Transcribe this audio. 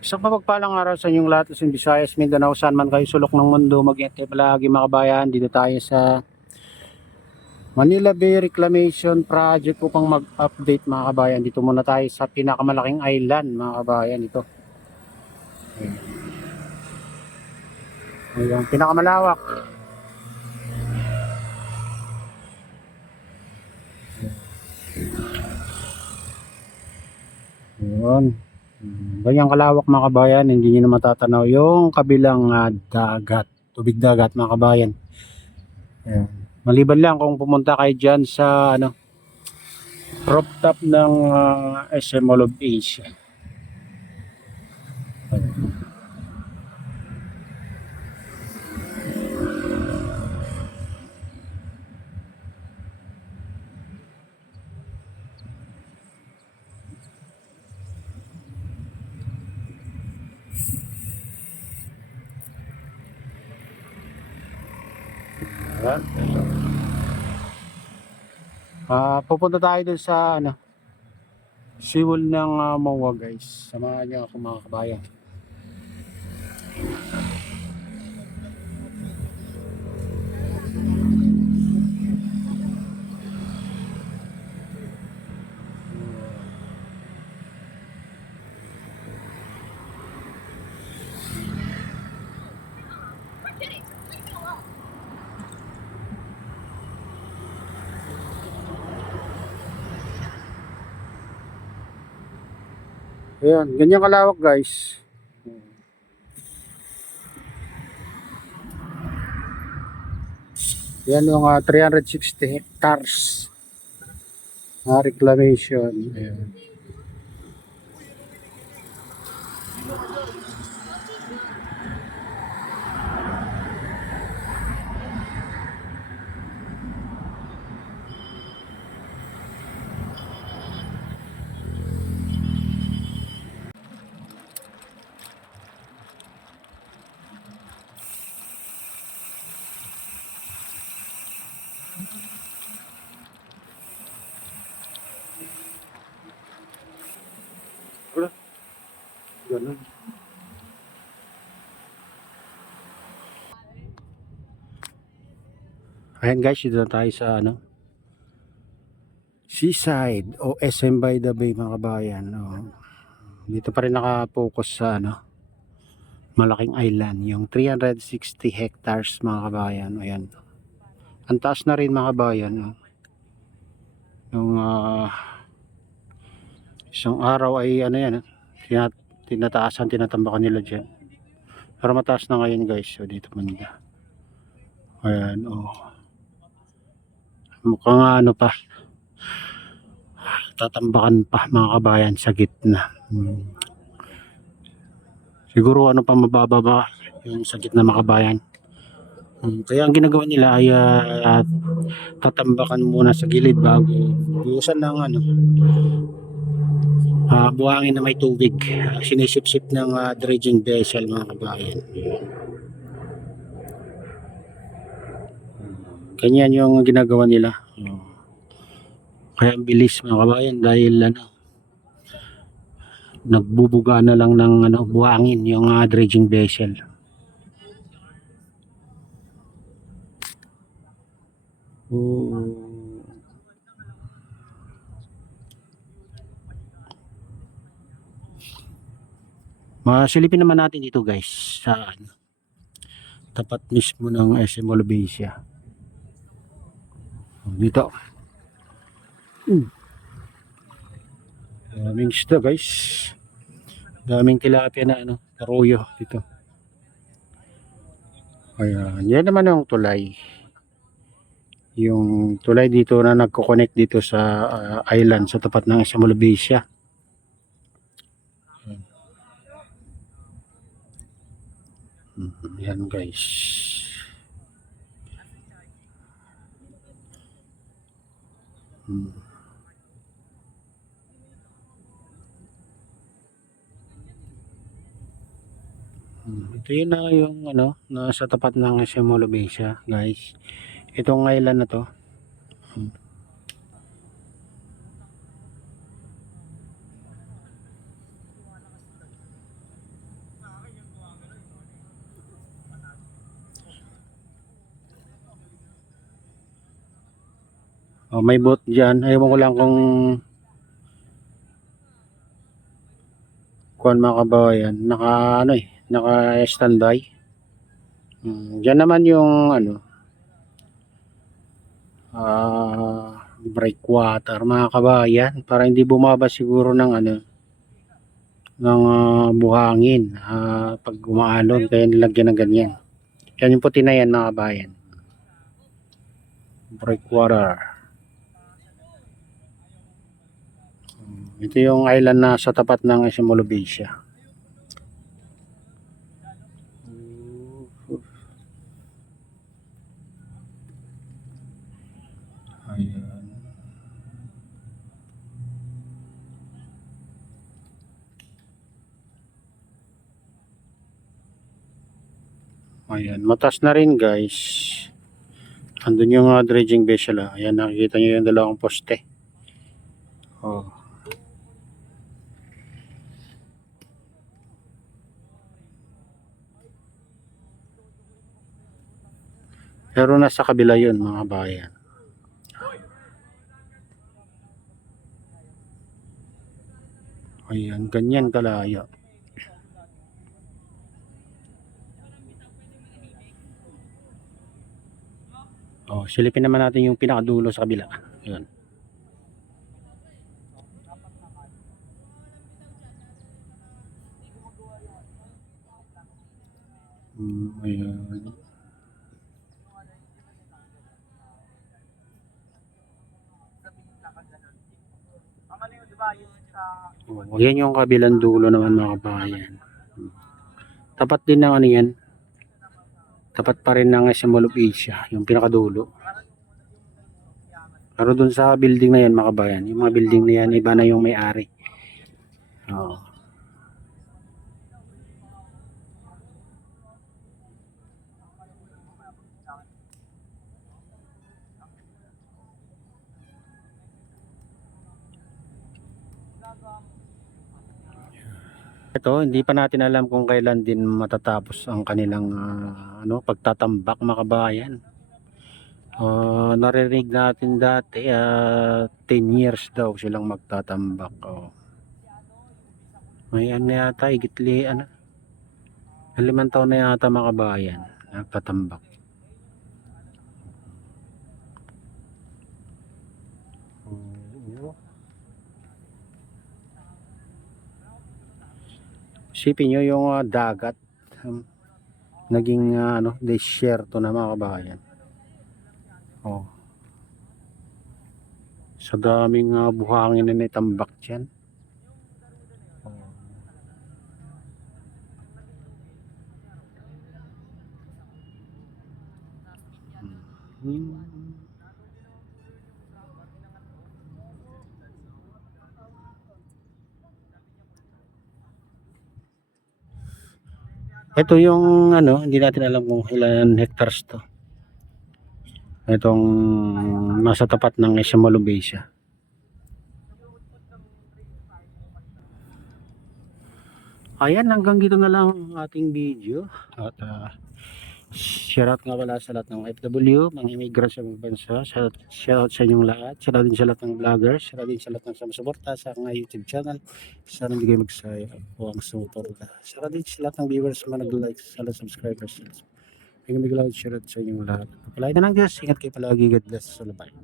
Isang mapagpalang araw sa inyong lahat sa Visayas, Mindanao, saan man kayo sulok ng mundo, mag-iintay palagi mga kabayan. Dito tayo sa Manila Bay Reclamation Project upang mag-update mga kabayan. Dito muna tayo sa pinakamalaking island mga kabayan. Ito. Yung pinakamalawak. Yun. Ganyang kalawak mga kabayan, hindi nyo na matatanaw yung kabilang dagat, tubig dagat mga kabayan. Ayan. Maliban lang kung pumunta kayo dyan sa rooftop ng SM Mall of Asia. Ayan. Pupunta tayo dun sa seawall ng MOA guys. Samahan niyo ako mga kabayan. Ayan, ganyan kalawak guys. Yan yung 360 hectares na reclamation. Ayan. Ganun. Ayan guys, dito na tayo sa Seaside o SM by the Bay mga kabayan. Dito pa rin nakapokus sa malaking island, yung 360 hectares mga kabayan. Ayan. Ang taas na rin mga kabayan. Yung isang araw ay yan, tinataasan, tinatambakan nila dyan. Pero mataas na ngayon guys. So dito banda. Ayan, mukhang pa. Tatambakan pa mga kabayan sa gitna. Siguro pa mababa ba yung sa gitna mga kabayan. Kaya ang ginagawa nila ay tatambakan muna sa gilid bago buhusan ng buhangin na may tubig. Sinisip-sip ng dredging vessel mga kabayan. Ganyan yung ginagawa nila. Kaya ang bilis mga kabayan dahil nagbubuga na lang ng buhangin yung dredging vessel. Masilipin naman natin dito guys sa tapat mismo ng SM Mall of Asia. Dito. Daming isda guys. Daming tilapia na karuyo dito. Ayan, yan naman yung tulay. Yung tulay dito na nagko-connect dito sa island sa tapat ng SM Mall of Asia. Yan guys. Ito yun na yung nasa tapat ng SM Mall of Asia guys. Itong island na to. Oh, may boat dyan. Ewan ko lang kung kuan mga kabayan. Naka ano eh. Naka standby. Dyan naman yung ano. Breakwater mga kabayan. Para hindi bumaba siguro ng ano. Ng buhangin. Pag umaalon. Kaya nilagyan ng ganyan. Yan yung puti na yan mga kabayan. Breakwater. Ito yung island na sa tapat ng Simolobesia. Ayan. Ayan. Matas na rin guys. Andun yung dredging vessel. Ayan, nakikita nyo yung dalawang poste. Oh. Pero nasa kabila yun mga bayan. Ayan, ganyan kalayo. Oh, silipin naman natin yung pinakadulo sa kabila. Ayan. Ayan. Oh, yan yung kabilang dulo naman mga kabayan. Tapat din ng ano yan. Tapat pa rin ng Simolobesia, yung pinakadulo. Pero dun sa building na yan mga kabayan, yung mga building na yan, iba na yung may-ari. Oh. Ito, hindi pa natin alam kung kailan din matatapos ang kanilang pagtatambak mga kabayan. Narinig natin dati 10 years daw silang magtatambak. May ano yata, igitli, 5 taon na yata mga kabayan nagtatambak. Isipin nyo yung dagat naging desierto na mga kabayan. Sa daming buhangin na natambak dyan. Ito yung hindi natin alam kung ilan hectares to. Itong nasa tapat ng Simolobesia. Ayan, hanggang dito na lang ang ating video. At shoutout nga pala sa lahat ng FW, mga immigrants sa mga bansa. Shoutout sa inyong lahat. Shoutout din sa lahat ng vloggers. Shoutout din sa lahat ng sumusuporta sa aking YouTube channel. Sana hindi kayo magsaya po ang sumuporta. Shoutout din sa lahat ng viewers, mga nag-like, sa lahat ng subscribers. May shoutout sa inyong lahat. Pagpalain na ng Diyos. Ingat kayo palagi. God bless. Salabay.